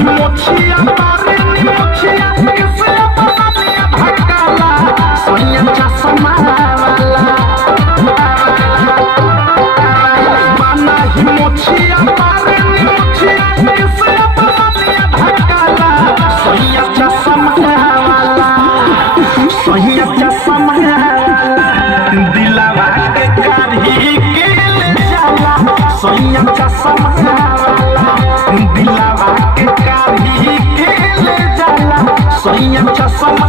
ही मोछिया तारे नी मोछिया किसे अपना लिया भटकाला सोनिया चश्मा वाला माना ही मोछिया तारे नी मोछिया किसे अपना लिया भटकाला सोनिया चश्मा वाला सोनिया चश्मा दिलावा के कारी के ले जाला सोनिया चश्मा दिलावा के कारी के ले जाला सोनिया चश्मा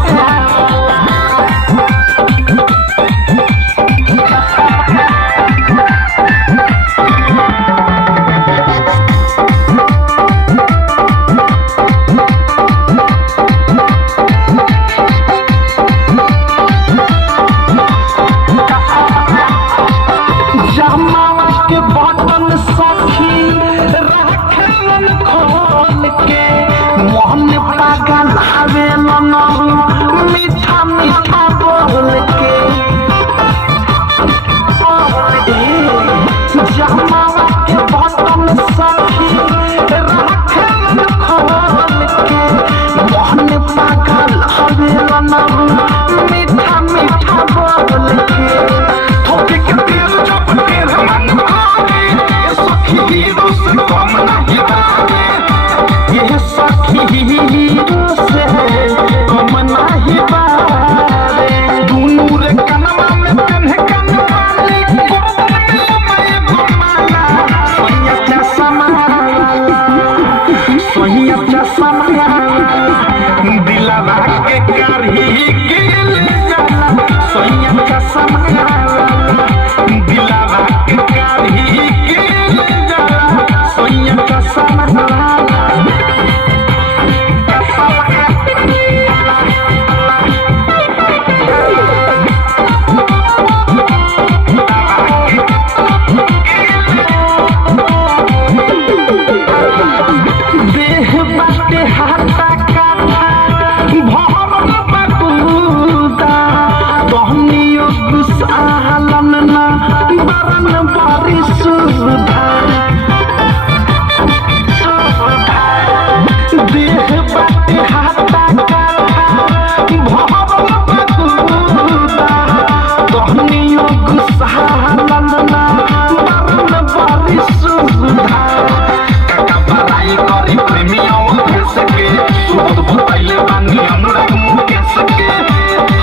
जमावा के बटन सखी रखेलन खोल के मोहन पागल आवेलन मीठा मीठा बोल के जमावा के बटन सखी रखेलन खोल के मोहन पागल आवेलन मीठा मीठा बोल के ठोके के तेल जब तेल मन आवे ये सखी से कम नहीं बावे ये सखी से कम नहीं बावे दुनू रे कनमा में पेन्हे कनवाली मैं घुमाना सोनिया चश्मा सोनिया चश्मा दिलावा के कारी के ले जाला सोनिया चश्मा दिलावा के कारी के ले जाला सोनिया चश्मा देह बाटे हाथा काटा भवन बटूदा तहनियो गुसालन ना बरन बारी सुधा देह बाटे हाथा काटा भवन बटूदा तहनियो गुसालन ना बरन बारी सुधा बड़ाई करी प्रेमियों के सके सुबह बताइले बानी अनुराग मुकेश के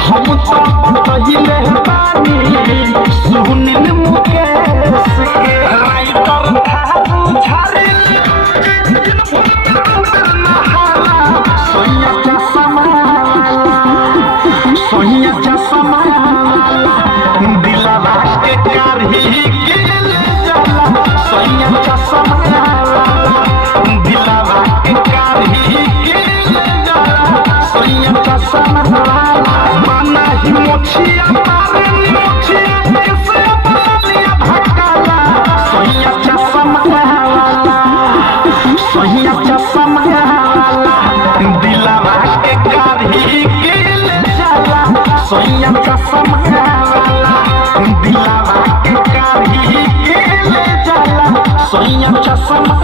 हम तो पहिले बानी सुनील मुकेश के राइटर थारू झारे सोनिया चश्मा सोनिया चश्मा दिलावा के कारी के ले जाला सोनिया चश्मा दिलावा के कारी के ले जाला सोनिया चश्मा माना ही मोछिया तारे नी मोछिया किसे अपना लिया भटकाला सोनिया चश्मा सोनिया चश्मा दिलावा के कारी के ले जाला सोनिया चश्मा दिलावा के कारी के ले जाला सोनिया चश्मा